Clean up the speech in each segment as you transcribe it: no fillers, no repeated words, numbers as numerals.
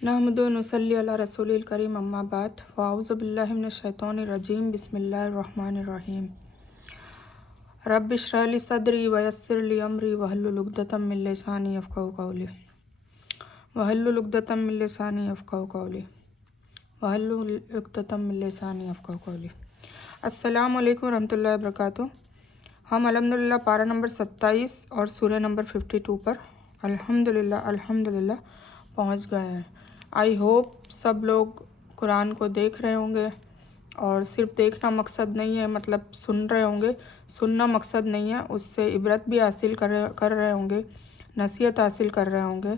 नहमदु व नुसल्ली अला रसूलिल करीम अम्मा बाद फ़ाऊज़ु बिल्लाहि मिनश शैतानिर रजीम बिस्मिल्लाहिर रहमानिर रहीम। रब्बि इश्रह ली सदरी व यस्सिर ली अमरी वहल्लुल उक़दतम मिन लिसानी यफ़क़हू क़ौली वहल्लुल उक़दतम मिन लिसानी यफ़क़हू क़ौली वहल्लुल उक़दतम मिन लिसानी यफ़क़हू क़ौली। अस्सलामु अलैकुम रहमतुल्लाहि व बरकातुहू। हम अल्हम्दुलिल्लाह पारा नंबर 27 और सूरह नंबर 52 पर अल्हम्दुलिल्लाह पहुँच गए हैं। आई होप सब लोग कुरान को देख रहे होंगे और सिर्फ देखना मकसद नहीं है, मतलब सुन रहे होंगे। सुनना मकसद नहीं है, उससे इबरत भी हासिल कर रहे होंगे, नसीहत हासिल कर रहे होंगे,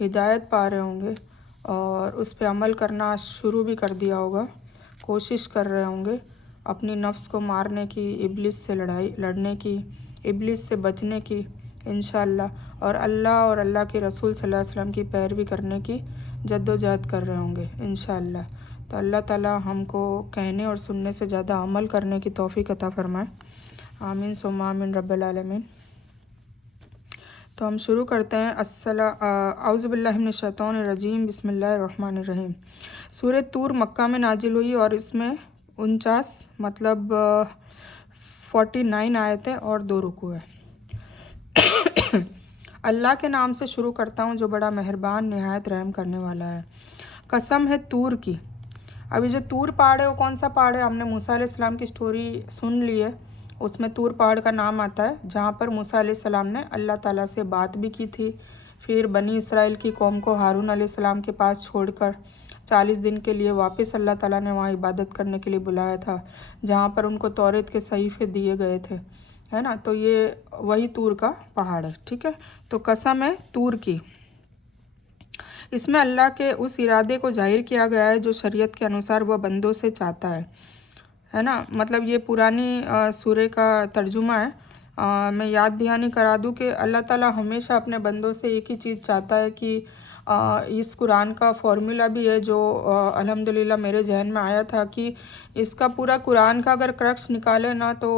हिदायत पा रहे होंगे और उस पर अमल करना शुरू भी कर दिया होगा। कोशिश कर रहे होंगे अपनी नफ्स को मारने की, इब्लिस से लड़ने की, इब्लिस से बचने की इंशाअल्लाह, और अल्लाह के रसूल सल्लल्लाहु अलैहि वसल्लम की पैरवी करने की जद्दोजहद कर रहे होंगे इंशाअल्लाह। तो अल्लाह ताला हमको कहने और सुनने से ज़्यादा अमल करने की तौफीक अता फरमाए। आमीन सुम्मा आमीन रब्बिल आलमीन। तो हम शुरू करते हैं। औज़ु बिल्लाहि मिनश शैतानिर रजीम बिस्मिल्लाहिर रहमानिर रहीम। सूरह तूर मक्का में नाजिल हुई और इसमें 49 मतलब 49 आयतें और 2 रुकू है। अल्लाह के नाम से शुरू करता हूँ जो बड़ा मेहरबान निहायत रहम करने वाला है। कसम है तूर की। अभी जो तूर पहाड़ है वो कौन सा पहाड़ है? हमने मूसा अलैहिस्सलाम की स्टोरी सुन ली है, उसमें तूर पहाड़ का नाम आता है, जहाँ पर मूसा अलैहिस्सलाम ने अल्लाह ताला से बात भी की थी। फिर बनी इसराइल की कौम को हारून अलैहिस्सलाम के पास छोड़कर 40 दिन के लिए वापस अल्लाह ताला ने वहाँ इबादत करने के लिए बुलाया था, जहाँ पर उनको तौरेत के सहीफ़े दिए गए थे, है ना। तो ये वही तूर का पहाड़ है, ठीक है। तो कसम है तूर की। इसमें अल्लाह के उस इरादे को जाहिर किया गया है जो शरीयत के अनुसार वह बंदों से चाहता है ना। मतलब ये पुरानी सूरह का तर्जुमा है। मैं याद दहानी करा दूँ कि अल्लाह ताला हमेशा अपने बंदों से एक ही चीज़ चाहता है कि इस कुरान का फॉर्मूला भी है जो अल्हम्दुलिल्लाह मेरे जहन में आया था कि इसका पूरा कुरान का अगर क्रक्स निकाले ना तो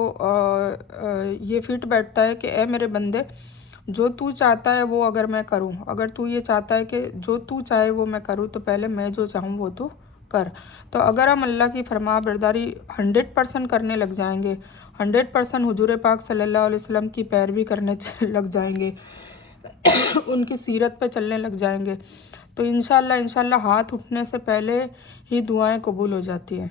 ये फिट बैठता है कि ए मेरे बंदे, जो तू चाहता है वो अगर मैं करूं, अगर तू ये चाहता है कि जो तू चाहे वो मैं करूं, तो पहले मैं जो चाहूँ वो तू कर। तो अगर हम अल्लाह की फरमा बरदारी 100% करने लग जाएंगे, 100% हुजूर पाक सल्लल्लाहु अलैहि वसल्लम की पैरवी करने लग जाएंगे उनकी सीरत पे चलने लग जाएंगे, तो इंशाल्लाह हाथ उठने से पहले ही दुआएं कबूल हो जाती हैं।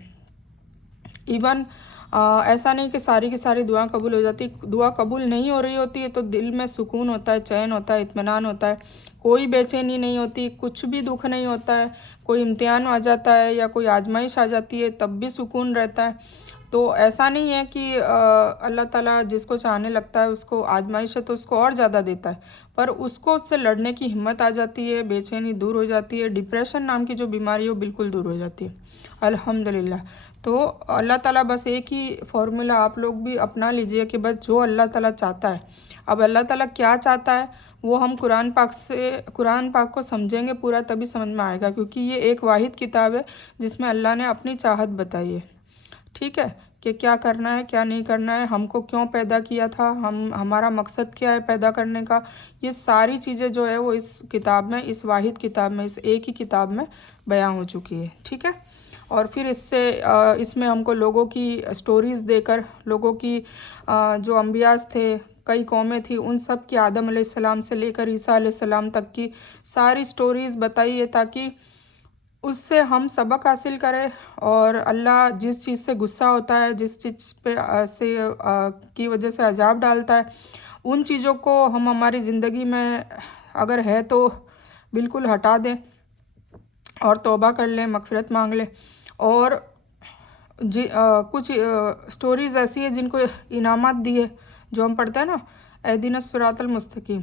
इवन ऐसा नहीं कि सारी की सारी दुआ कबूल हो जाती, दुआ कबूल नहीं हो रही होती है तो दिल में सुकून होता है, चैन होता है, इत्मीनान होता है, कोई बेचैनी नहीं होती, कुछ भी दुख नहीं होता है। कोई इम्तिहान आ जाता है या कोई आजमाइश आ जाती है तब भी सुकून रहता है। तो ऐसा नहीं है कि अल्लाह ताला जिसको चाहने लगता है उसको आजमाइश है तो उसको और ज़्यादा देता है, पर उसको उससे लड़ने की हिम्मत आ जाती है, बेचैनी दूर हो जाती है, डिप्रेशन नाम की जो बीमारी हो बिल्कुल दूर हो जाती है अल्हम्दुलिल्लाह। तो अल्लाह ताला बस एक ही फॉर्मूला आप लोग भी अपना लीजिए कि बस जो अल्लाह ताला चाहता है। अब अल्लाह ताला क्या चाहता है वो हम कुरान पाक को समझेंगे पूरा तभी समझ में आएगा, क्योंकि ये एक वाहिद किताब है जिसमें अल्लाह ने अपनी चाहत बताई है, ठीक है, कि क्या करना है क्या नहीं करना है, हमको क्यों पैदा किया था, हमारा मकसद क्या है पैदा करने का। ये सारी चीज़ें जो है वो इस किताब में, इस वाहिद किताब में, इस एक ही किताब में बयां हो चुकी है, ठीक है। और फिर इसमें हमको लोगों की स्टोरीज़ देकर, लोगों की जो अम्बियास थे, कई कौमें थी, उन सब की आदम अलैहिस्सलाम से लेकर ईसा अलैहिस्सलाम तक की सारी स्टोरीज़ बताई है, ताकि उससे हम सबक हासिल करें। और अल्लाह जिस चीज़ से गुस्सा होता है, जिस चीज़ पे की वजह से अजाब डालता है, उन चीज़ों को हम हमारी ज़िंदगी में अगर है तो बिल्कुल हटा दें और तौबा कर लें, मगफिरत मांग लें। और कुछ स्टोरीज़ ऐसी है जिनको इनामात दिए, जो हम पढ़ते हैं ना, एहदिनस सिरातल मुस्तकीम,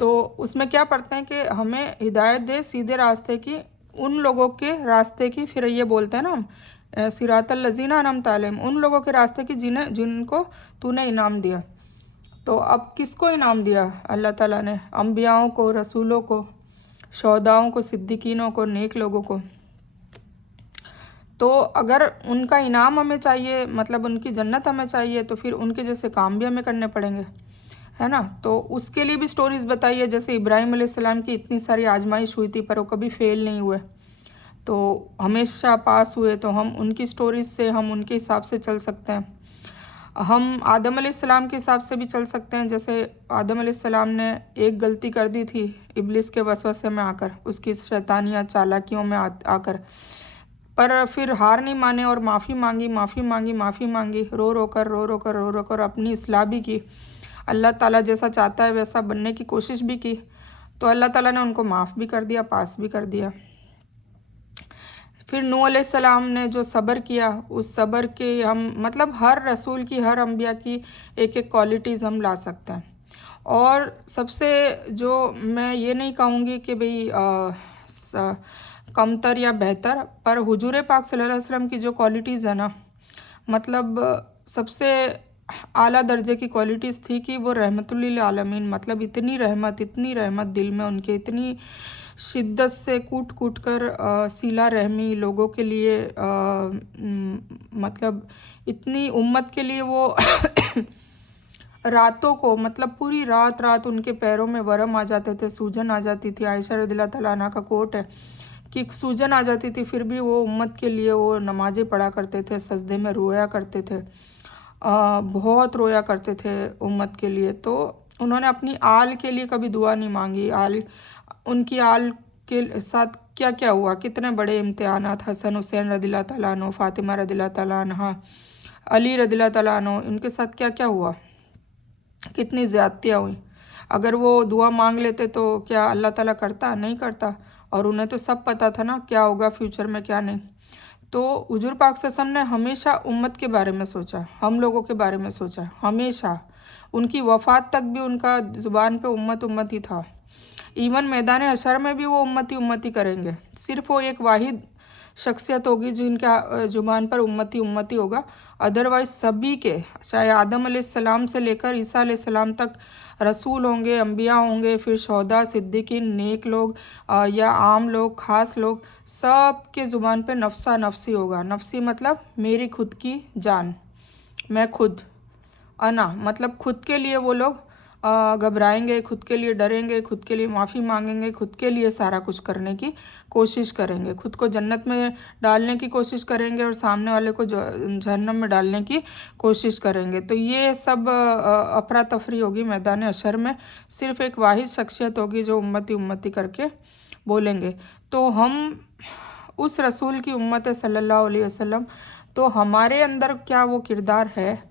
तो उसमें क्या पढ़ते हैं कि हमें हिदायत दे सीधे रास्ते की, उन लोगों के रास्ते की। फिर ये बोलते हैं ना हम सिरातल लजीना अनअमत अलैहिम, उन लोगों के रास्ते की जिनको तूने इनाम दिया। तो अब किसको इनाम दिया अल्लाह ताला ने? अम्बियाओं को, रसूलों को, शोहदाओं को, सिद्दीकीनों को, नेक लोगों को। तो अगर उनका इनाम हमें चाहिए, मतलब उनकी जन्नत हमें चाहिए, तो फिर उनके जैसे काम भी हमें करने पड़ेंगे, है ना। तो उसके लिए भी स्टोरीज बताई है, जैसे इब्राहिम अलैहिस्सलाम की इतनी सारी आजमाइश हुई थी पर वो कभी फेल नहीं हुए, तो हमेशा पास हुए। तो हम उनकी स्टोरीज से हम उनके हिसाब से चल सकते हैं। हम आदम अलैहिस्सलाम के हिसाब से भी चल सकते हैं। जैसे आदम अलैहिस्सलाम ने एक गलती कर दी थी इब्लिस के वसवसे में आकर, उसकी शैतानियाँ चालाकियों में आकर, पर फिर हार नहीं माने और माफ़ी मांगी, माफ़ी मांगी, माफ़ी मांगी, रो रो कर अपनी इस्लाह भी की। अल्लाह ताला जैसा चाहता है वैसा बनने की कोशिश भी की, तो अल्लाह ताला ने उनको माफ़ भी कर दिया, पास भी कर दिया। फिर नूह अलैहिस्सलाम ने जो सब्र किया, उस सब्र के हम मतलब हर रसूल की, हर अंबिया की एक एक क्वालिटीज़ हम ला सकते हैं। और सबसे जो मैं ये नहीं कहूँगी कि भाई कमतर या बेहतर, पर हुजूर पाक सल्लल्लाहु अलैहि वसल्लम की जो क्वालिटीज़ है ना, मतलब सबसे आला दर्जे की क्वालिटीज़ थी कि वो रहमतुल लिल आलमीन, मतलब इतनी रहमत दिल में उनके, इतनी शिद्दत से कूट कूट कर सीला रहमी लोगों के लिए, मतलब इतनी उम्मत के लिए वो रातों को, मतलब पूरी रात रात उनके पैरों में वरम आ जाते थे, सूजन आ जाती थी। आयशा रदिल्लाहु तआला अन्हा का कोट है कि सूजन आ जाती थी, फिर भी वो उम्मत के लिए वो नमाज़ें पढ़ा करते थे, सजदे में रोया करते थे, बहुत रोया करते थे उम्मत के लिए। तो उन्होंने अपनी आल के लिए कभी दुआ नहीं मांगी। आल, उनकी आल के साथ क्या क्या हुआ, कितने बड़े इम्तिहानात, हसन हुसैन रदिल्लाहु तआला अन्हु, फ़ातिमा रदिल्लाहु तआला अन्हा, अली रदिल्लाहु तआला अन्हु, इनके साथ क्या क्या हुआ, कितनी ज़्यादतियाँ हुई। अगर वो दुआ मांग लेते तो क्या अल्लाह ताला करता? नहीं करता। और उन्हें तो सब पता था ना क्या होगा फ्यूचर में, क्या नहीं। तो हुजूर पाक सल्लल्लाहु अलैहि वसल्लम ने हमेशा उम्मत के बारे में सोचा, हम लोगों के बारे में सोचा, हमेशा। उनकी वफ़ात तक भी उनका ज़ुबान पे उम्मत उम्मत ही था। इवन मैदान हशर में भी वो उम्मती करेंगे। सिर्फ वो एक वाहिद शख्सियत होगी जो इनके ज़ुबान पर उम्मती होगा, अदरवाइज़ सभी के, चाहे आदम अलैहिस्सलाम से लेकर ईसा अलैहिस्सलाम तक रसूल होंगे, अम्बिया होंगे, फिर शहदा, सिद्दीकीन, नेक लोग या आम लोग, ख़ास लोग, सब के ज़ुबान पे नफ्सा नफ्सी होगा। नफ्सी मतलब मेरी खुद की जान, मैं खुद, अना मतलब खुद के लिए वो लोग घबराएंगे, खुद के लिए डरेंगे, खुद के लिए माफ़ी मांगेंगे, खुद के लिए सारा कुछ करने की कोशिश करेंगे, खुद को जन्नत में डालने की कोशिश करेंगे और सामने वाले को जहन्नम में डालने की कोशिश करेंगे। तो ये सब अफरा तफरी होगी मैदान हशर में। सिर्फ एक वाहिद शख्सियत होगी जो उम्मती करके बोलेंगे। तो हम उस रसूल की उम्मत है सल्लल्लाहु अलैहि वसल्लम, तो हमारे अंदर क्या वो किरदार है,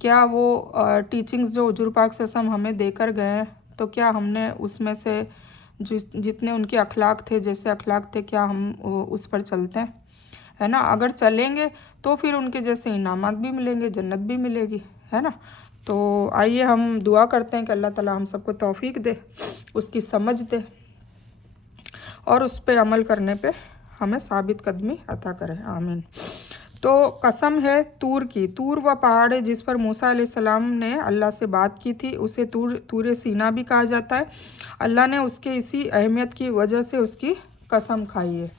क्या वो टीचिंग्स जो हुजूर पाक सल्लल्लाहु अलैहि वसल्लम हमें देकर गए हैं, तो क्या हमने उसमें से जितने उनके अखलाक थे, जैसे अखलाक थे, क्या हम उस पर चलते हैं, है ना। अगर चलेंगे तो फिर उनके जैसे इनामात भी मिलेंगे, जन्नत भी मिलेगी, है ना। तो आइए हम दुआ करते हैं कि अल्लाह ताला हम सबको तौफीक दे, उसकी समझ दे और उस पर अमल करने पे हमें साबित कदमी अता करे, आमीन। तो कसम है तूर की, तूर वह पहाड़ है जिस पर मूसा अलैहिस्सलाम ने अल्लाह से बात की थी, उसे तूर सीना भी कहा जाता है। अल्लाह ने उसके इसी अहमियत की वजह से उसकी कसम खाई है।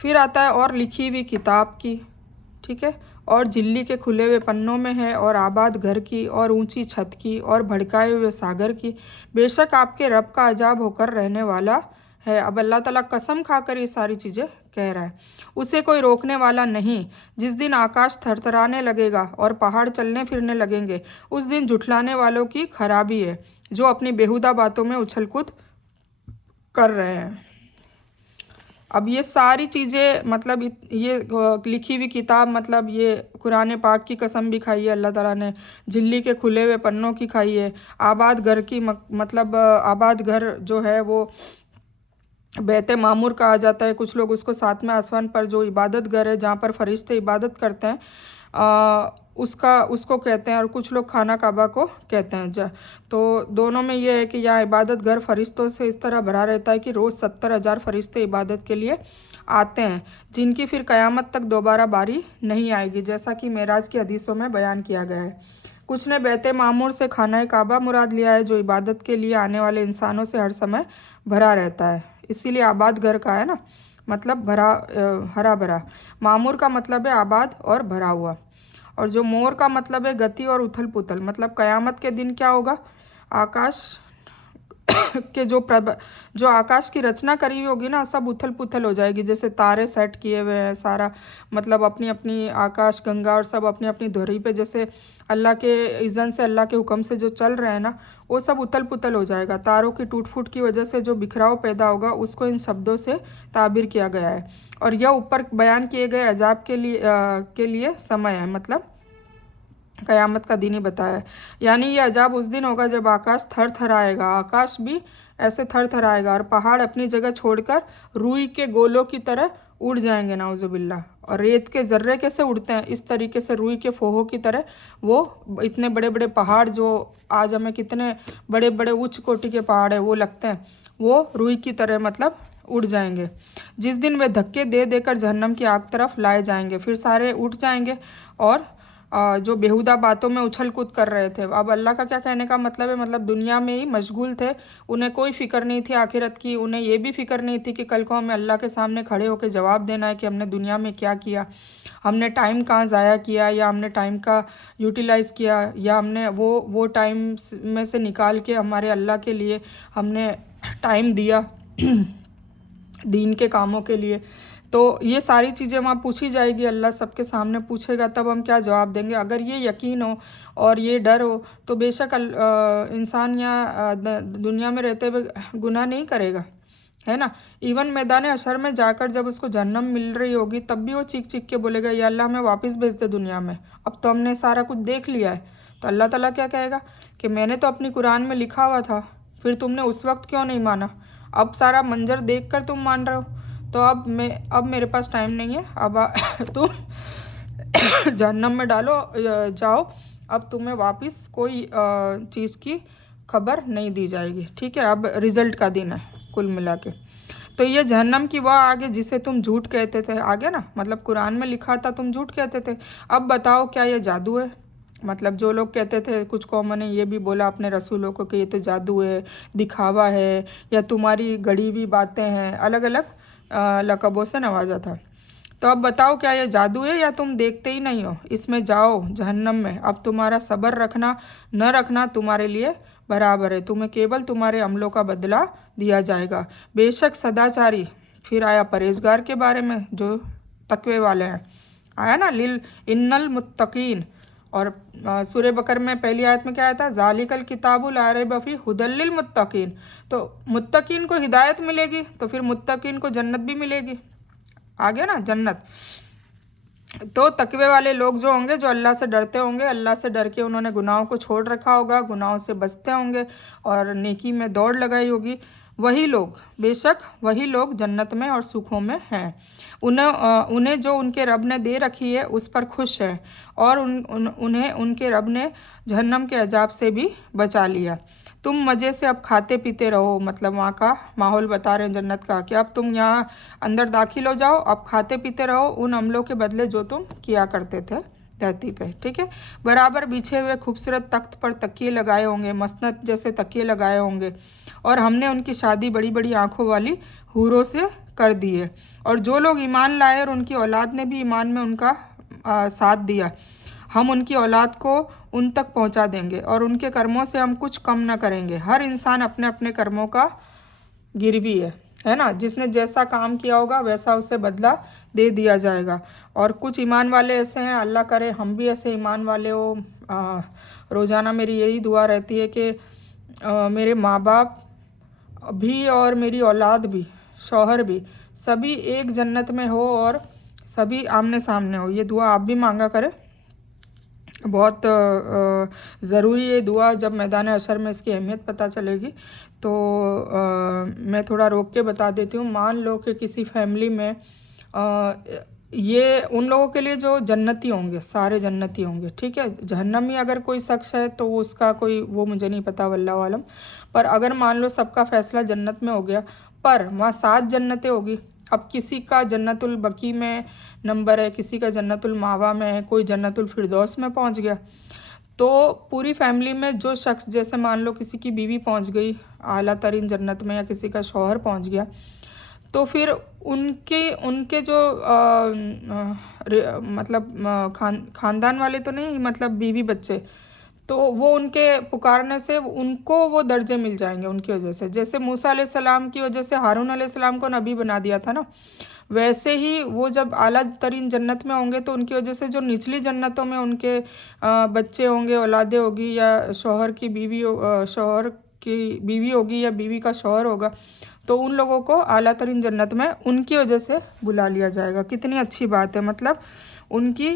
फिर आता है और लिखी हुई किताब की, ठीक है, और झिल्ली के खुले हुए पन्नों में है, और आबाद घर की, और ऊंची छत की, और भड़काए हुए सागर की, बेशक आपके रब का अजाब होकर रहने वाला है। अब अल्लाह ताला कसम खाकर ये सारी चीज़ें कह रहा है, उसे कोई रोकने वाला नहीं। जिस दिन आकाश थरथराने लगेगा और पहाड़ चलने फिरने लगेंगे, उस दिन झुठलाने वालों की खराबी है जो अपनी बेहुदा बातों में उछल कूद कर रहे हैं। अब ये सारी चीज़ें, मतलब ये लिखी हुई किताब, मतलब ये कुरान पाक की कसम भी खाई है अल्लाह ताला ने, झिल्ली के खुले हुए पन्नों की खाई है, आबाद घर की, मतलब आबाद घर जो है वो बैत मामूर कहा जाता है। कुछ लोग उसको सातवें आसमान पर जो इबादत घर है जहाँ पर फरिश्ते इबादत करते हैं उसको कहते हैं, और कुछ लोग खाना काबा को कहते हैं। तो दोनों में ये है कि यहाँ इबादत घर फरिश्तों से इस तरह भरा रहता है कि रोज़ 70,000 फरिश्ते इबादत के लिए आते हैं, जिनकी फिर क़यामत तक दोबारा बारी नहीं आएगी, जैसा कि मेराज की हदीसों में बयान किया गया है। कुछ ने बैत मामूर से खाना काबा मुराद लिया है, जो इबादत के लिए आने वाले इंसानों से हर समय भरा रहता है, इसीलिए आबाद घर का है ना, मतलब भरा, हरा भरा। मामूर का मतलब है आबाद और भरा हुआ। और जो मोर का मतलब है गति और उथल पुथल, मतलब क़यामत के दिन क्या होगा, आकाश के जो आकाश की रचना करी हुई होगी ना, सब उथल पुथल हो जाएगी, जैसे तारे सेट किए हुए हैं सारा, मतलब अपनी अपनी आकाश गंगा और सब अपनी अपनी धुरी पे जैसे अल्लाह के इज़्ज़न से, अल्लाह के हुक्म से जो चल रहे हैं ना, वो सब उथल पुथल हो जाएगा। तारों की टूट फूट की वजह से जो बिखराव पैदा होगा उसको इन शब्दों से ताबीर किया गया है। और यह ऊपर बयान किए गए अजाब के लिए समय है, मतलब क़यामत का दिन ही बताया है। यानी ये अजाब उस दिन होगा जब आकाश थर थर आएगा, आकाश भी ऐसे थर थर आएगा और पहाड़ अपनी जगह छोड़कर रुई के गोलों की तरह उड़ जाएंगे, नाउजुबिल्ला। और रेत के जर्रे कैसे उड़ते हैं, इस तरीके से रुई के फोहों की तरह वो इतने बड़े बड़े पहाड़ जो आज हमें कितने बड़े बड़े उच्च कोटि के पहाड़ है वो लगते हैं, वो रुई की तरह मतलब उड़ जाएंगे। जिस दिन वे धक्के दे देकर जहन्नम की आग तरफ लाए जाएंगे, फिर सारे उठ जाएंगे और जो बेहुदा बातों में उछल कूद कर रहे थे। अब अल्लाह का क्या कहने का मतलब है, मतलब दुनिया में ही मशगूल थे, उन्हें कोई फ़िक्र नहीं थी आखिरत की, उन्हें ये भी फ़िक्र नहीं थी कि कल को हमें अल्लाह के सामने खड़े होकर जवाब देना है कि हमने दुनिया में क्या किया, हमने टाइम कहाँ ज़ाया किया, या हमने टाइम का यूटिलाइज़ किया, या हमने वो टाइम में से निकाल के हमारे अल्लाह के लिए हमने टाइम दिया दीन के कामों के लिए। तो ये सारी चीज़ें वहाँ पूछी जाएगी, अल्लाह सबके सामने पूछेगा, तब हम क्या जवाब देंगे। अगर ये यकीन हो और ये डर हो तो बेशक इंसान या दुनिया में रहते हुए गुनाह नहीं करेगा, है ना। इवन मैदान हशर में जाकर जब उसको जन्नत मिल रही होगी तब भी वो चीख चीख के बोलेगा, या अल्लाह हमें वापस भेज दे दुनिया में, अब तो हमने सारा कुछ देख लिया है। तो अल्लाह ताला क्या कहेगा कि मैंने तो अपनी कुरान में लिखा हुआ था, फिर तुमने उस वक्त क्यों नहीं माना, अब सारा मंजर देख कर तुम मान रहे हो, तो अब मेरे पास टाइम नहीं है, अब तुम जहन्नम में डालो जाओ, अब तुम्हें वापस कोई चीज़ की खबर नहीं दी जाएगी, ठीक है। अब रिज़ल्ट का दिन है कुल मिला के। तो ये जहन्नम की वह आगे जिसे तुम झूठ कहते थे, आगे ना, मतलब कुरान में लिखा था तुम झूठ कहते थे, अब बताओ क्या ये जादू है। मतलब जो लोग कहते थे, कुछ कौमों ने ये भी बोला अपने रसूलों को कि ये तो जादू है, दिखावा है, या तुम्हारी गढ़ी हुई बातें हैं, अलग अलग लक़बों से नवाजा था। तो अब बताओ क्या ये जादू है या तुम देखते ही नहीं हो। इसमें जाओ जहन्नम में, अब तुम्हारा सब्र रखना न रखना तुम्हारे लिए बराबर है, तुम्हें केवल तुम्हारे अमलों का बदला दिया जाएगा। बेशक सदाचारी, फिर आया परहेजगार के बारे में जो तकवे वाले हैं, आया ना लिल इन्नल मुत्तकीन। और सूरह बकर में पहली आयत में क्या आया था, ज़ालिकल किताबुल ला रैब फीह हुदल लिल मुत्तकीन। तो मुत्तकीन को हिदायत मिलेगी तो फिर मुत्तकीन को जन्नत भी मिलेगी, आ गया ना जन्नत। तो तकवे वाले लोग जो होंगे, जो अल्लाह से डरते होंगे, अल्लाह से डर के उन्होंने गुनाहों को छोड़ रखा होगा, गुनाहों से बचते होंगे और नेकी में दौड़ लगाई होगी, वही लोग, बेशक वही लोग जन्नत में और सुखों में हैं। उन्हें जो उनके रब ने दे रखी है उस पर खुश है, और उन्हें उनके रब ने जहन्नम के अजाब से भी बचा लिया। तुम मज़े से अब खाते पीते रहो, मतलब वहाँ का माहौल बता रहे हैं जन्नत का कि अब तुम यहाँ अंदर दाखिल हो जाओ, अब खाते पीते रहो उन अमलों के बदले जो तुम किया करते थे धरती पे, ठीक है। बराबर बिछे हुए खूबसूरत तख्त पर तकिए लगाए होंगे, मसनद जैसे तकिए लगाए होंगे, और हमने उनकी शादी बड़ी बड़ी आँखों वाली हूरों से कर दी है। और जो लोग ईमान लाए और उनकी औलाद ने भी ईमान में उनका साथ दिया, हम उनकी औलाद को उन तक पहुंचा देंगे और उनके कर्मों से हम कुछ कम ना करेंगे। हर इंसान अपने अपने कर्मों का गिरवी है ना, जिसने जैसा काम किया होगा वैसा उसे बदला दे दिया जाएगा। और कुछ ईमान वाले ऐसे हैं, अल्लाह करे हम भी ऐसे ईमान वाले हो। रोज़ाना मेरी यही दुआ रहती है कि मेरे माँ बाप भी और मेरी औलाद भी, शौहर भी, सभी एक जन्नत में हो और सभी आमने सामने हो। ये दुआ आप भी मांगा करें, बहुत ज़रूरी है दुआ। जब मैदान हशर में इसकी अहमियत पता चलेगी तो मैं थोड़ा रोक के बता देती हूँ। मान लो कि किसी फैमिली में ये उन लोगों के लिए जो जन्नती होंगे, सारे जन्नती होंगे, ठीक है। जहन्नमी अगर कोई शख्स है तो उसका कोई वो मुझे नहीं पता, वल्लाहु आलम। पर अगर मान लो सबका फ़ैसला जन्नत में हो गया, पर वहाँ 7 जन्नतें होगी। अब किसी का जन्नतुल बकी में नंबर है, किसी का जन्नतुल मावा में है, कोई जन्नतुल फिरदौस में पहुँच गया। तो पूरी फैमिली में जो शख्स, जैसे मान लो किसी की बीवी पहुँच गई आला तरीन जन्नत में, या किसी का शौहर पहुँच गया, तो फिर उनके उनके जो मतलब खानदान वाले तो नहीं, मतलब बीवी बच्चे, तो वो उनके पुकारने से उनको वो दर्जे मिल जाएंगे उनकी वजह से। जैसे मूसा अलैहिस्सलाम की वजह से हारून अलैहिस्सलाम को नबी बना दिया था ना, वैसे ही वो जब आला तरीन जन्नत में होंगे तो उनकी वजह से जो निचली जन्नतों में उनके बच्चे होंगे, औलादे होगी, या शौहर की बीवी होगी, या बीवी का शौहर होगा, तो उन लोगों को आला तरीन जन्नत में उनकी वजह से बुला लिया जाएगा। कितनी अच्छी बात है, मतलब उनकी,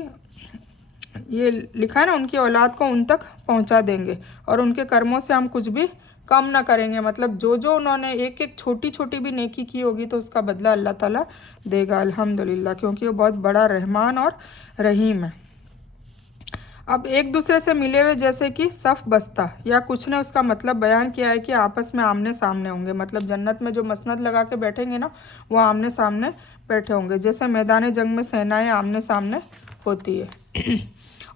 ये लिखा है ना, उनकी औलाद को उन तक पहुंचा देंगे और उनके कर्मों से हम कुछ भी कम ना करेंगे। मतलब जो जो उन्होंने एक एक छोटी छोटी भी नेकी की होगी तो उसका बदला अल्लाह ताला देगा, अल्हम्दुलिल्लाह, क्योंकि वो बहुत बड़ा रहमान और रहीम है। अब एक दूसरे से मिले हुए जैसे कि सफ़ बस्ता या कुछ ने उसका मतलब बयान किया है कि आपस में आमने सामने होंगे। मतलब जन्नत में जो मसनद लगा के बैठेंगे ना, वो आमने सामने बैठे होंगे, जैसे मैदान जंग में सेनाएं आमने सामने होती है।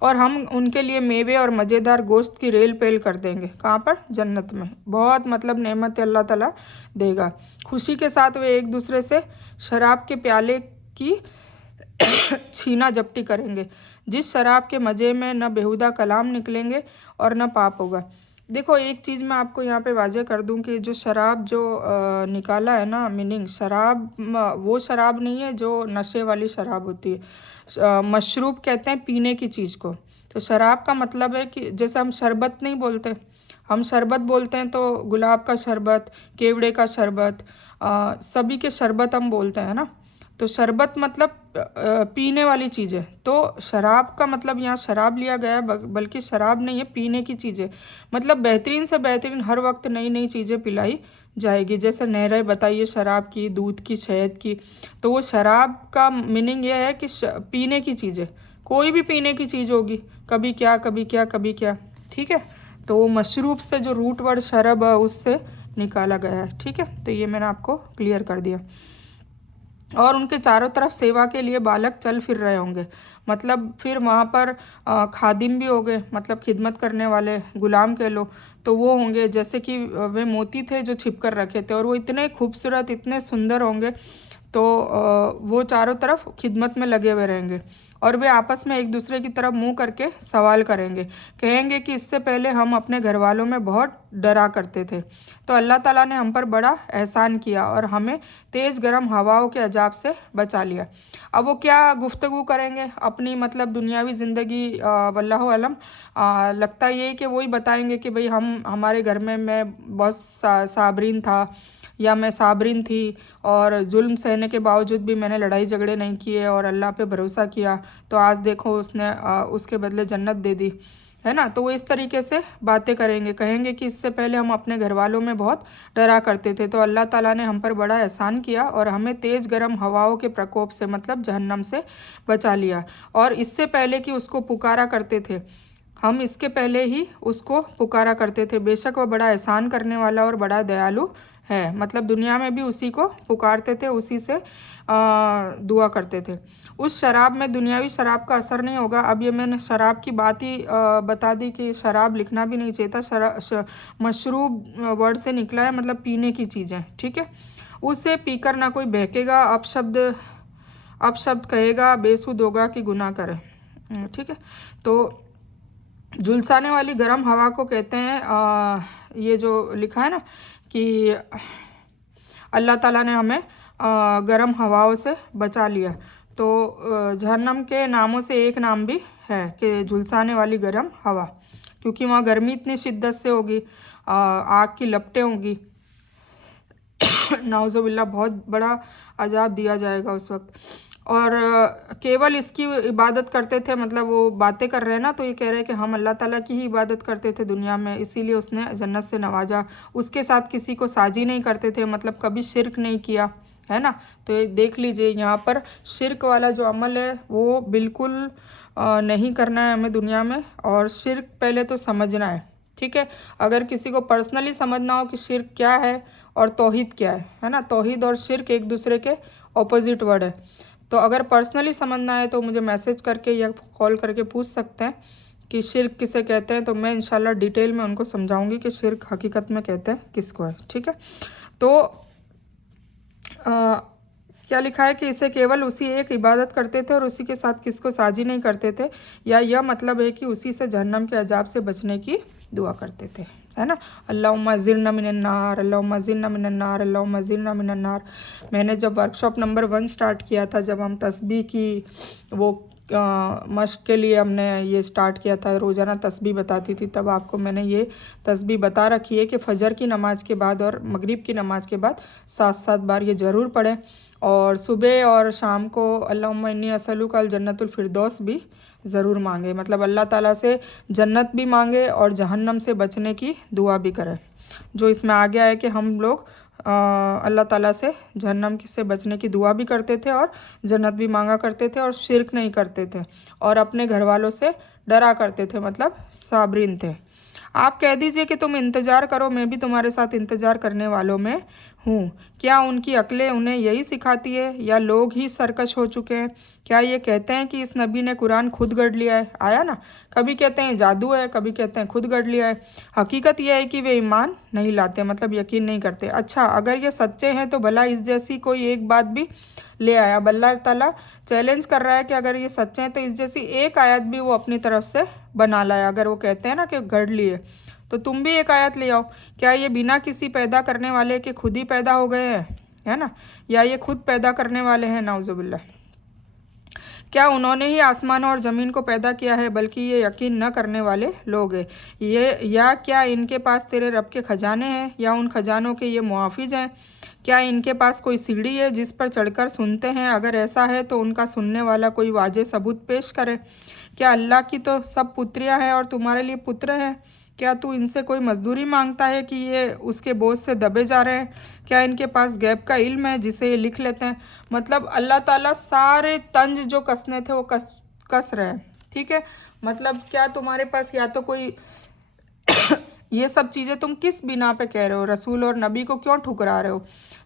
और हम उनके लिए मेवे और मज़ेदार गोश्त की रेल पेल कर देंगे। कहाँ पर? जन्नत में। बहुत मतलब नेमत अल्लाह ताला देगा। खुशी के साथ वे एक दूसरे से शराब के प्याले की छीना झपटी करेंगे, जिस शराब के मज़े में न बेहुदा कलाम निकलेंगे और न पाप होगा। देखो एक चीज़ मैं आपको यहाँ पे वाज़े कर दूँ कि जो शराब जो निकाला है ना, मीनिंग शराब वो शराब नहीं है जो नशे वाली शराब होती है। मशरूब कहते हैं पीने की चीज़ को। तो शराब का मतलब है कि जैसे हम शरबत नहीं बोलते, हम शरबत बोलते हैं तो गुलाब का शरबत, केवड़े का शरबत, सभी के शरबत हम बोलते हैं ना। तो शरबत मतलब पीने वाली चीज़ है। तो शराब का मतलब यहाँ शराब लिया गया है, बल्कि शराब नहीं है, पीने की चीज़ें। मतलब बेहतरीन से बेहतरीन हर वक्त नई नई चीज़ें पिलाई जाएगी। जैसे नहरें बताइए शराब की, दूध की, शहद की। तो वो शराब का मीनिंग ये है कि पीने की चीज़ें, कोई भी पीने की चीज़ होगी, कभी क्या कभी क्या कभी क्या, ठीक है। तो वो मशरूब से जो रूट वर्ड शरब है उससे निकाला गया है, ठीक है। तो ये मैंने आपको क्लियर कर दिया। और उनके चारों तरफ सेवा के लिए बालक चल फिर रहे होंगे। मतलब फिर वहाँ पर खादिम भी हो गए, मतलब खिदमत करने वाले, गुलाम कह लो, तो वो होंगे जैसे कि वे मोती थे जो छिप कर रखे थे, और वो इतने खूबसूरत, इतने सुंदर होंगे। तो वो चारों तरफ खिदमत में लगे हुए रहेंगे और वे आपस में एक दूसरे की तरफ मुंह करके सवाल करेंगे, कहेंगे कि इससे पहले हम अपने घर वालों में बहुत डरा करते थे, तो अल्लाह ताला ने हम पर बड़ा एहसान किया और हमें तेज़ गर्म हवाओं के अजाब से बचा लिया। अब वो क्या गुफ्तगू करेंगे अपनी, मतलब दुनियावी ज़िंदगी, वल्लाहु अलम, लगता यही कि वही बताएंगे कि भाई हम हमारे घर में मैं बहुत साबरीन था, या मैं साबरीन थी, और जुल्म सहने के बावजूद भी मैंने लड़ाई झगड़े नहीं किए और अल्लाह पे भरोसा किया, तो आज देखो उसने उसके बदले जन्नत दे दी, है ना। तो वो इस तरीके से बातें करेंगे, कहेंगे कि इससे पहले हम अपने घर वालों में बहुत डरा करते थे, तो अल्लाह ताला ने हम पर बड़ा एहसान किया और हमें तेज़ गर्म हवाओं के प्रकोप से, मतलब जहन्नम से बचा लिया। और इससे पहले कि उसको पुकारा करते थे, हम इसके पहले ही उसको पुकारा करते थे, बेशक वह बड़ा एहसान करने वाला और बड़ा दयालु है। मतलब दुनिया में भी उसी को पुकारते थे, उसी से दुआ करते थे। उस शराब में दुनियावी शराब का असर नहीं होगा। अब ये मैंने शराब की बात ही बता दी कि शराब लिखना भी नहीं चाहिए था। मशरूब वर्ड से निकला है, मतलब पीने की चीज़ें, ठीक है। उसे पीकर ना कोई बहकेगा, अपशब्द कहेगा, बेसुध होगा कि गुनाह करे, ठीक है। तो झुलसाने वाली गर्म हवा को कहते हैं, ये जो लिखा है ना कि अल्लाह ताला ने हमें गर्म हवाओं से बचा लिया। तो जहन्नम के नामों से एक नाम भी है कि झुलसाने वाली गर्म हवा, क्योंकि वहाँ गर्मी इतनी शिद्दत से होगी, आग की लपटें होंगी, नाउज़ुबिल्लाह, बहुत बड़ा अजाब दिया जाएगा उस वक्त। और केवल इसकी इबादत करते थे, मतलब वो बातें कर रहे हैं ना, तो ये कह रहे हैं कि हम अल्लाह ताला की ही इबादत करते थे दुनिया में, इसीलिए उसने जन्नत से नवाजा। उसके साथ किसी को साजी नहीं करते थे, मतलब कभी शिरक नहीं किया, है ना। तो ये देख लीजिए यहाँ पर शिरक वाला जो अमल है वो बिल्कुल नहीं करना है हमें दुनिया में, और शिरक पहले तो समझना है, ठीक है। अगर किसी को पर्सनली समझना हो कि शिरक क्या है और तौहीद क्या है ना, तौहीद और शिरक एक दूसरे के ऑपोजिट वर्ड है। तो अगर पर्सनली समझना है तो मुझे मैसेज करके या कॉल करके पूछ सकते हैं कि शिरक किसे कहते हैं, तो मैं इंशाल्लाह डिटेल में उनको समझाऊंगी कि शिरक हकीकत में कहते हैं किसको है, ठीक है। तो क्या लिखा है कि इसे केवल उसी एक इबादत करते थे और उसी के साथ किसको साझी नहीं करते थे, या यह मतलब है कि उसी से जहन्नम के अजाब से बचने की दुआ करते थे, है ना। अल्लाहुम्मा अज़िरना मिनन्नार, अल्लाहुम्मा अज़िरना मिनन्नार, अल्लाहुम्मा अज़िरना मिनन्नार। मैंने जब वर्कशॉप नंबर 1 स्टार्ट किया था, जब हम तस्बीह की वो मश्क के लिए हमने ये स्टार्ट किया था, रोज़ाना तस्बीह बताती थी, तब आपको मैंने ये तस्बीह बता रखी है कि फ़जर की नमाज़ के बाद और मगरिब की नमाज़ के बाद 7-7 बार ये ज़रूर पढ़ें। और सुबह और शाम को अल्लाहुम्मा इन्नी असअलुका अल जन्नतुल फिरदौस भी ज़रूर मांगे, मतलब अल्लाह ताला से जन्नत भी मांगे और जहन्नम से बचने की दुआ भी करें। जो इसमें आ गया है कि हम लोग अल्लाह ताला से जहन्नम से बचने की दुआ भी करते थे और जन्नत भी मांगा करते थे और शिरक नहीं करते थे और अपने घर वालों से डरा करते थे, मतलब साबरीन थे। आप कह दीजिए कि तुम इंतज़ार करो, मैं भी तुम्हारे साथ इंतज़ार करने वालों में हूँ। क्या उनकी अक्लें उन्हें यही सिखाती है या लोग ही सरकश हो चुके हैं? क्या ये कहते हैं कि इस नबी ने कुरान खुद गढ़ लिया है? आया ना, कभी कहते हैं जादू है, कभी कहते हैं खुद गढ़ लिया है। हकीकत यह है कि वे ईमान नहीं लाते, मतलब यकीन नहीं करते। अच्छा, अगर ये सच्चे हैं तो भला इस जैसी कोई एक बात भी ले आया। अब अल्लाह ताला चैलेंज कर रहा है कि अगर ये सच्चे हैं तो इस जैसी एक आयत भी वो अपनी तरफ से बना लाया। अगर वो कहते हैं ना कि गढ़ लिए, तो तुम भी एक आयत ले आओ। क्या ये बिना किसी पैदा करने वाले के खुद ही पैदा हो गए हैं, है ना, या ये खुद पैदा करने वाले हैं? नाउजुबिल्लाह। क्या उन्होंने ही आसमानों और ज़मीन को पैदा किया है, बल्कि ये यकीन न करने वाले लोग हैं। ये या क्या इनके पास तेरे रब के खजाने हैं या उन खजानों के ये मुहाफिज हैं? क्या इनके पास कोई सीढ़ी है जिस पर चढ़कर सुनते हैं? अगर ऐसा है तो उनका सुनने वाला कोई वाजे सबूत पेश करे। क्या अल्लाह की तो सब पुत्रियां हैं और तुम्हारे लिए पुत्र हैं? क्या तू इनसे कोई मजदूरी मांगता है कि ये उसके बोझ से दबे जा रहे हैं? क्या इनके पास गैब का इल्म है जिसे ये लिख लेते हैं? मतलब अल्लाह ताला सारे तंज जो कसने थे वो कस रहे हैं, ठीक है। मतलब क्या तुम्हारे पास या तो कोई ये सब चीज़ें तुम किस बिना पे कह रहे हो? रसूल और नबी को क्यों ठुकरा रहे हो?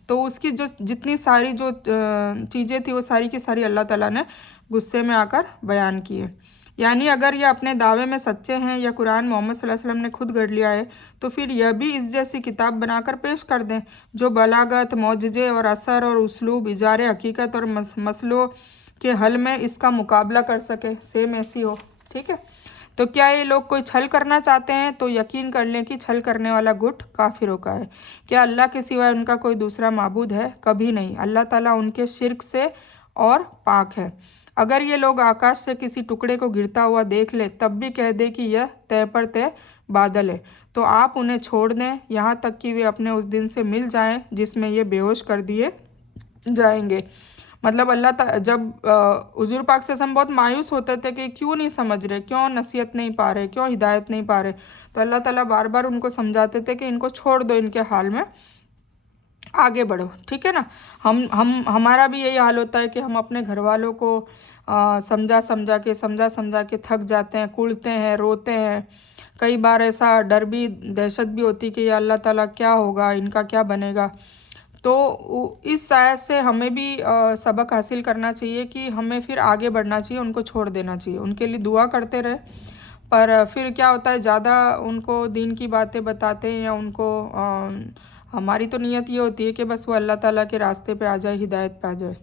तो उसकी जो जितनी सारी जो चीज़ें थी वो सारी की सारी अल्लाह ताला ने गुस्से में आकर बयान की है। यानी अगर ये अपने दावे में सच्चे हैं या कुरान मोहम्मद सल्लल्लाहु अलैहि वसल्लम ने खुद गढ़ लिया है, तो फिर यह भी इस जैसी किताब बनाकर पेश कर दें जो बलागत, मौजज़े और असर और उसलूब, इजारे हकीकत और मसलों के हल में इसका मुकाबला कर सके, सेम ऐसी हो, ठीक है। तो क्या ये लोग कोई छल करना चाहते हैं? तो यकीन कर लें कि छल करने वाला गुट काफिरों का है। क्या अल्लाह के सिवाय उनका कोई दूसरा माबूद है? कभी नहीं। अल्लाह ताला उनके शिर्क से और पाक है। अगर ये लोग आकाश से किसी टुकड़े को गिरता हुआ देख ले तब भी कह दे कि यह तय पर तय बादल है, तो आप उन्हें छोड़ दें यहाँ तक कि वे अपने उस दिन से मिल जाएं जिसमें ये बेहोश कर दिए जाएंगे। मतलब जब हुजूर पाक से हम बहुत मायूस होते थे कि क्यों नहीं समझ रहे, क्यों नसीहत नहीं पा रहे, क्यों हिदायत नहीं पा रहे, तो अल्लाह ताला बार बार उनको समझाते थे कि इनको छोड़ दो, इनके हाल में आगे बढ़ो, ठीक है ना। हमारा भी यही हाल होता है कि हम अपने घर वालों को समझा समझा के थक जाते हैं, कुढ़ते हैं, रोते हैं। कई बार ऐसा डर भी, दहशत भी होती है कि या अल्लाह ताला क्या होगा, इनका क्या बनेगा। तो इस आयत से हमें भी सबक हासिल करना चाहिए कि हमें फिर आगे बढ़ना चाहिए, उनको छोड़ देना चाहिए, उनके लिए दुआ करते रहे। पर फिर क्या होता है, ज़्यादा उनको दीन की बातें बताते हैं या उनको हमारी तो नीयत ये होती है कि बस वो अल्लाह ताला के रास्ते पे आ जाए, हिदायत पे आ जाए,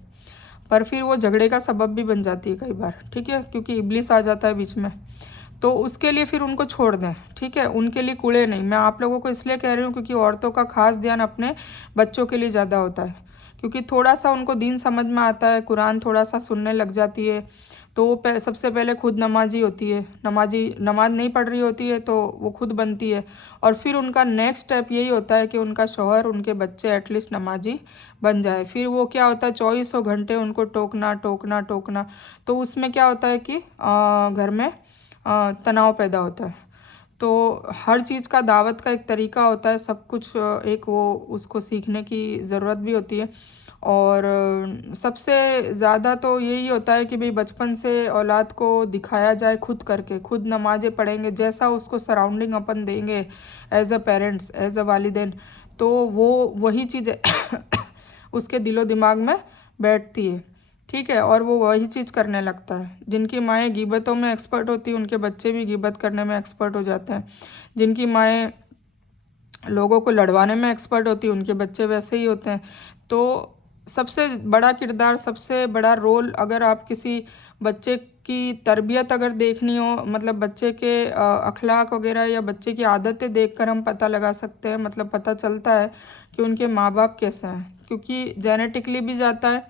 पर फिर वो झगड़े का सबब भी बन जाती है कई बार, ठीक है, क्योंकि इब्लिस आ जाता है बीच में। तो उसके लिए फिर उनको छोड़ दें, ठीक है, उनके लिए कूड़े नहीं। मैं आप लोगों को इसलिए कह रही हूँ क्योंकि औरतों का खास ध्यान अपने बच्चों के लिए ज़्यादा होता है, क्योंकि थोड़ा सा उनको दीन समझ में आता है, कुरान थोड़ा सा सुनने लग जाती है, तो वो सबसे पहले खुद नमाजी होती है, नमाज नहीं पढ़ रही होती है तो वो खुद बनती है, और फिर उनका नेक्स्ट स्टेप यही होता है कि उनका शौहर, उनके बच्चे एटलीस्ट नमाजी बन जाए। फिर वो क्या होता है, 2400 घंटे उनको टोकना टोकना टोकना, तो उसमें क्या होता है कि घर में तनाव पैदा होता है। तो हर चीज़ का दावत का एक तरीका होता है, सब कुछ एक वो उसको सीखने की ज़रूरत भी होती है। और सबसे ज़्यादा तो यही होता है कि भाई बचपन से औलाद को दिखाया जाए खुद करके, खुद नमाज़ें पढ़ेंगे, जैसा उसको सराउंडिंग अपन देंगे as a parents, as a वालिदैन, तो वो वही चीज़ उसके दिलो दिमाग में बैठती है, ठीक है, और वो वही चीज़ करने लगता है। जिनकी माएँ गिबतों में एक्सपर्ट होती हैं उनके बच्चे भी गिबत करने में एक्सपर्ट हो जाते हैं। जिनकी माएँ लोगों को लड़वाने में एक्सपर्ट होती हैं उनके बच्चे वैसे ही होते हैं। तो सबसे बड़ा किरदार, सबसे बड़ा रोल, अगर आप किसी बच्चे की तरबियत अगर देखनी हो, मतलब बच्चे के अखलाक वगैरह या बच्चे की आदतें देखकर हम पता लगा सकते हैं, मतलब पता चलता है कि उनके माँ बाप कैसे हैं, क्योंकि जेनेटिकली भी जाता है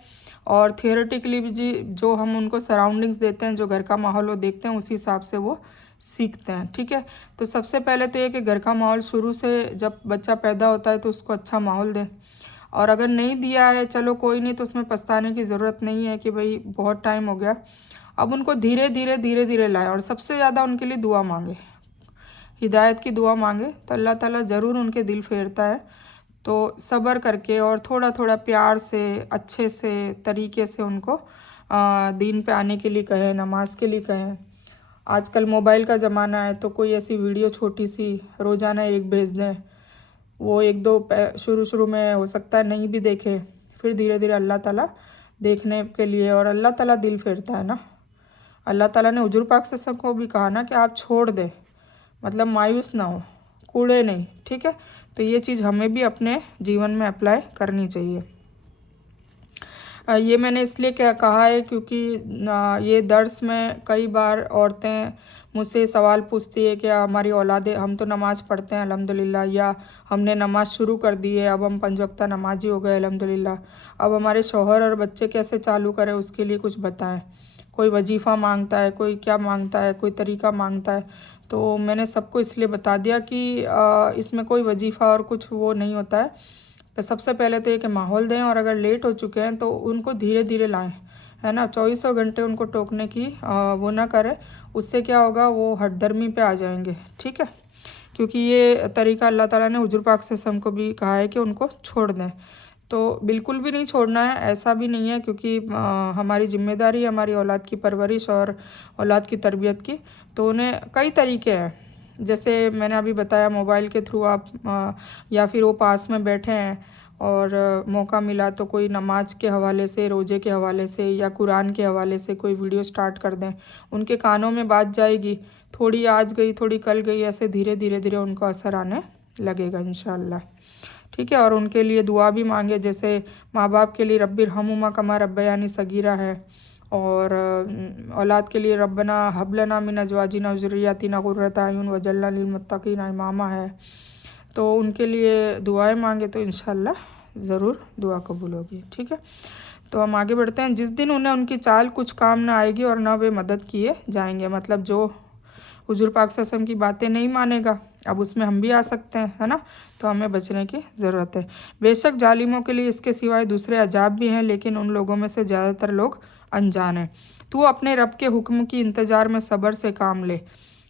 और थियोरेटिकली भी जी, जो हम उनको सराउंडिंग्स देते हैं, जो घर का माहौल वो देखते हैं, उसी हिसाब से वो सीखते हैं। ठीक है, तो सबसे पहले तो ये कि घर का माहौल शुरू से जब बच्चा पैदा होता है तो उसको अच्छा माहौल दें, और अगर नहीं दिया है चलो कोई नहीं, तो उसमें पछताने की ज़रूरत नहीं है कि भाई बहुत टाइम हो गया। अब उनको धीरे धीरे लाए, और सबसे ज़्यादा उनके लिए दुआ मांगे, हिदायत की दुआ मांगे, तो अल्लाह ताला ज़रूर उनके दिल फेरता है। तो सब्र करके और थोड़ा थोड़ा प्यार से, अच्छे से तरीके से उनको दीन पे आने के लिए कहें, नमाज के लिए कहें। आजकल मोबाइल का ज़माना है, तो कोई ऐसी वीडियो छोटी सी रोज़ाना एक भेज दें, वो एक दो शुरू शुरू में हो सकता है नहीं भी देखे, फिर धीरे धीरे अल्लाह ताला देखने के लिए, और अल्लाह ताला दिल फेरता है ना। अल्लाह ताला ने हुजूर पाक सल्लल्लाहु अलैहि वसल्लम को भी कहा ना कि आप छोड़ दें, मतलब मायूस ना हो, कूड़े नहीं। ठीक है, तो ये चीज़ हमें भी अपने जीवन में अप्लाई करनी चाहिए। ये मैंने इसलिए क्या कहा है क्योंकि ये दर्स में कई बार औरतें मुझसे सवाल पूछती है कि हमारी औलादे, हम तो नमाज़ पढ़ते हैं अल्हम्दुलिल्लाह, या हमने नमाज़ शुरू कर दी है, अब हम 5 वक्ता नमाजी हो गए अल्हम्दुलिल्लाह, अब हमारे शौहर और बच्चे कैसे चालू करें, उसके लिए कुछ बताएं। कोई वजीफ़ा मांगता है, कोई क्या मांगता है, कोई तरीका मांगता है। तो मैंने सबको इसलिए बता दिया कि इसमें कोई वजीफ़ा और कुछ वो नहीं होता है। तो सबसे पहले तो ये कि माहौल दें, और अगर लेट हो चुके हैं तो उनको धीरे धीरे लाएं, है ना। 24 घंटे उनको टोकने की वो ना करें, उससे क्या होगा, वो हठधर्मी पे आ जाएंगे। ठीक है, क्योंकि ये तरीका अल्लाह ताला ने हुजूर पाक सल्लल्लाहु अलैहि वसल्लम को भी कहा है कि उनको छोड़ दें। तो बिल्कुल भी नहीं छोड़ना है, ऐसा भी नहीं है, क्योंकि हमारी जिम्मेदारी है हमारी औलाद की परवरिश और औलाद की तरबियत की। तो उन्हें कई तरीके हैं, जैसे मैंने अभी बताया, मोबाइल के थ्रू आप या फिर वो पास में बैठे हैं और मौका मिला तो कोई नमाज के हवाले से, रोज़े के हवाले से या कुरान के हवाले से कोई वीडियो स्टार्ट कर दें, उनके कानों में बात जाएगी, थोड़ी आज गई थोड़ी कल गई, ऐसे धीरे धीरे उनको असर आने लगेगा इंशाअल्लाह। ठीक है, और उनके लिए दुआ भी मांगे, जैसे माँ बाप के लिए रब्बिरहमुमा कमा रब्बयानी सगीरा है, और औलाद के लिए रब्बना हबलना मिन अजवाजिना ज़ुर्रिय्यातिना कुर्रता अयुन वजअलना लिलमुत्तक़ीना इमामा है। तो उनके लिए दुआएं मांगे तो इंशाअल्लाह ज़रूर दुआ कबूल होगी। ठीक है, तो हम आगे बढ़ते हैं। जिस दिन उन्हें उनकी चाल कुछ काम ना आएगी और ना वे मदद किए जाएंगे, मतलब जो हुजूर पाक सल्लल्लाहु अलैहि वसल्लम की बातें नहीं मानेगा, अब उसमें हम भी आ सकते हैं, है ना। तो हमें बचने की ज़रूरत है। बेशक जालिमों के लिए इसके सिवाय दूसरे अजाब भी हैं, लेकिन उन लोगों में से ज़्यादातर लोग अनजान हैं। तू अपने रब के हुक्म की इंतज़ार में सब्र से काम ले,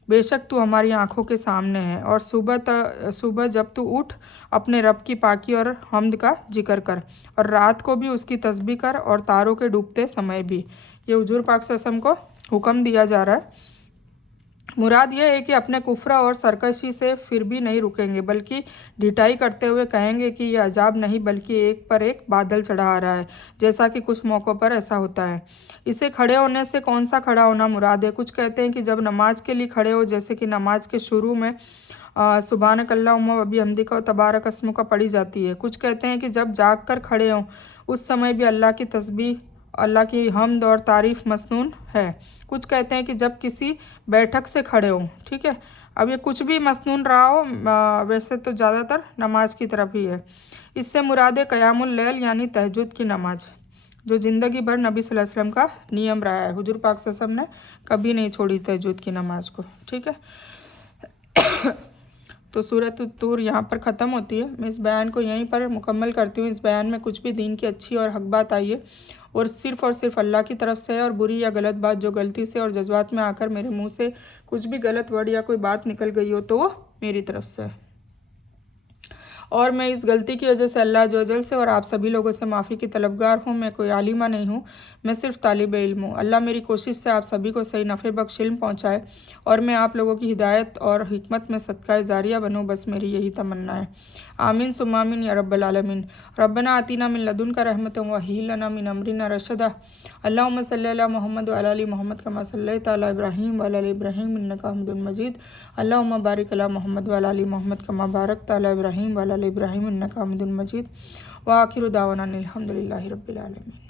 बेशक तू हमारी आंखों के सामने है। और सुबह जब तू उठ, अपने रब की पाकी और हम्द का जिक्र कर, और रात को भी उसकी तस्बीह कर, और तारों के डूबते समय भी। ये हुजूर पाक सल्लल्लाहु अलैहि वसल्लम को हुक्म दिया जा रहा है। मुराद यह है कि अपने कुफ्रा और सरकशी से फिर भी नहीं रुकेंगे, बल्कि ढिठाई करते हुए कहेंगे कि यह अजाब नहीं बल्कि एक पर एक बादल चढ़ा आ रहा है, जैसा कि कुछ मौक़ों पर ऐसा होता है। इसे खड़े होने से कौन सा खड़ा होना मुराद है? कुछ कहते हैं कि जब नमाज के लिए खड़े हो, जैसे कि नमाज के शुरू में सुबहानक अल्लाहुम्मा व बिहम्दिका व तबारक अस्मुका पढ़ी जाती है। कुछ कहते हैं कि जब जाग कर खड़े हों, उस समय भी अल्लाह की तस्बीह, अल्लाह की हम्द और तारीफ़ मसनून है। कुछ कहते हैं कि जब किसी बैठक से खड़े हों। ठीक है, अब ये कुछ भी मसनून रहा हो, वैसे तो ज़्यादातर नमाज की तरफ ही है। इससे मुराद क़यामुल लैल यानी तहज्जुद की नमाज, जो ज़िंदगी भर नबी सल्लल्लाहु अलैहि वसल्लम का नियम रहा है। हुजूर पाक सल्लल्लाहु अलैहि वसल्लम ने कभी नहीं छोड़ी तहज्जुद की नमाज को। ठीक है, तो सूरत तूर यहाँ पर ख़त्म होती है। मैं इस बयान को यहीं पर मुकम्मल करती हूँ। इस बयान में कुछ भी दीन की अच्छी और हक बात आई है और सिर्फ़ अल्लाह की तरफ से है, और बुरी या गलत बात जो गलती से और जज्बात में आकर मेरे मुंह से कुछ भी गलत वर्ड या कोई बात निकल गई हो तो वो मेरी तरफ से है, और मैं इस गलती की वजह से अल्लाह अज़्ज़ से और आप सभी लोगों से माफ़ी की तलबगार हूँ। मैं कोई आलिमा नहीं हूँ, मैं सिर्फ तालिब इल्म हूँ। अल्लाह मेरी कोशिश से आप सभी को सही नफ़े बख्श इल्म पहुँचाए, और मैं आप लोगों की हिदायत और हिकमत में सदका जारिया बनूँ, बस मेरी यही तमन्ना है। आमीन सुम्मा आमीन या रब्बल आलमीन। रब्बना आतीना मिन लदुनका रहमतन व हय्यि लना मिन अमरिना रशदा। अल्लाहुम्मा सल्लि अला मुहम्मद व अला आलि मुहम्मद कमा सल्लैता अला इब्राहीम व अला आलि इब्राहीम इन्नका हमीदुम मजीद। अल्लाहुम्मा बारिक अला मुहम्मद व अला आलि मुहम्मद कमा बारकता अला इब्राहीम व अला आलि इब्राहीम इन्नका हमीदुम मजीद। व आखिर दावाना अनिल हम्दुलिल्लाहि रब्बिल आलमीन।